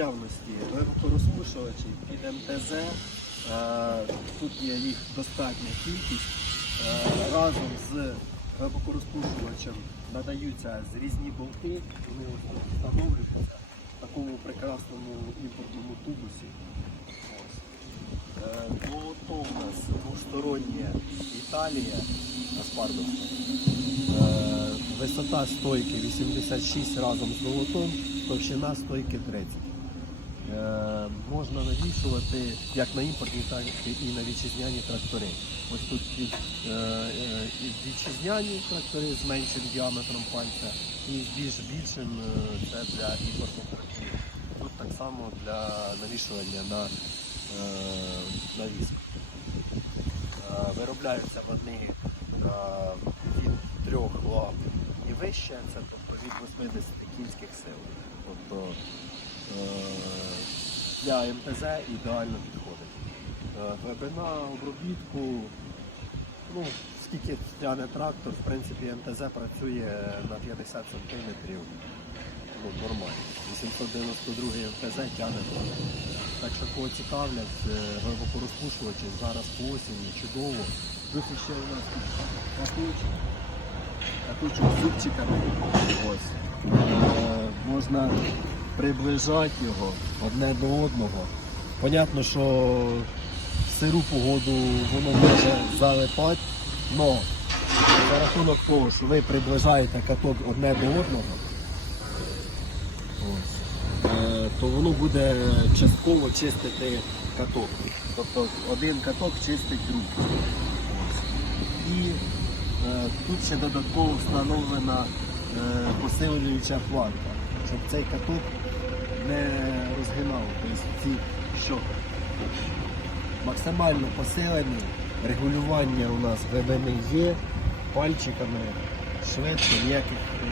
наявності глибокорозпушувачі під МТЗ. Е, Тут є їх достатня кількість. Е, Разом з глибокорозпушувачем надаються зрізні болти, вони встановлюються в такому прекрасному імпортному тубусі. Е, Молото у нас двостороннє Італія Аспардовська. Е, Висота стойки 86 разом з молотом, товщина стойки 30. Е, можна навішувати як на імпортні, так і на вітчизняні трактори. Ось тут е, е, і вітчизняні трактори з меншим діаметром пальця і з більш більшим це для імпортних тракторів. Тут так само для навішування на, на віск. Виробляються вони від трьох лап і вище, це тобто від 80 кінських сил. Тобто для МТЗ ідеально підходить. Е, Глибина обробітку, ну, скільки тягне трактор, в принципі, МТЗ працює на 50 см. Ну, нормально. 892 МТЗ тягне трактор. Так що кого цікавлять, е, глибокорозпушувачі зараз по осені чудово. Ще у нас тут каточок. Каточок з зубчиками. Ось. Е, можна приближати його одне до одного. Понятно, що в сиру погоду воно може залипати, але за рахунок того, що ви приближаєте каток одне до одного, е, то воно буде частково чистити каток. Тобто один каток чистить. Ось. І е, тут ще додатково встановлена е, посилююча планка, щоб цей каток не розгинав. Тобто ці щоки. Максимально посилені, регулювання у нас глибини є, пальчиками, швидко, ніяких е,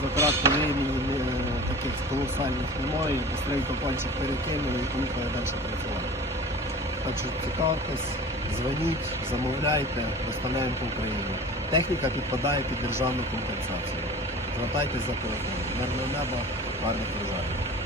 затрат времени е, таких колосальних немає. Быстренько пальчик перекинули і поїхали далі працювати. Так що цікавтесь, дзвоніть, замовляйте, доставляємо по Україні. Техніка підпадає під державну компенсацію. Звертайтесь за телефоном. Мирного неба, гарних врожаїв.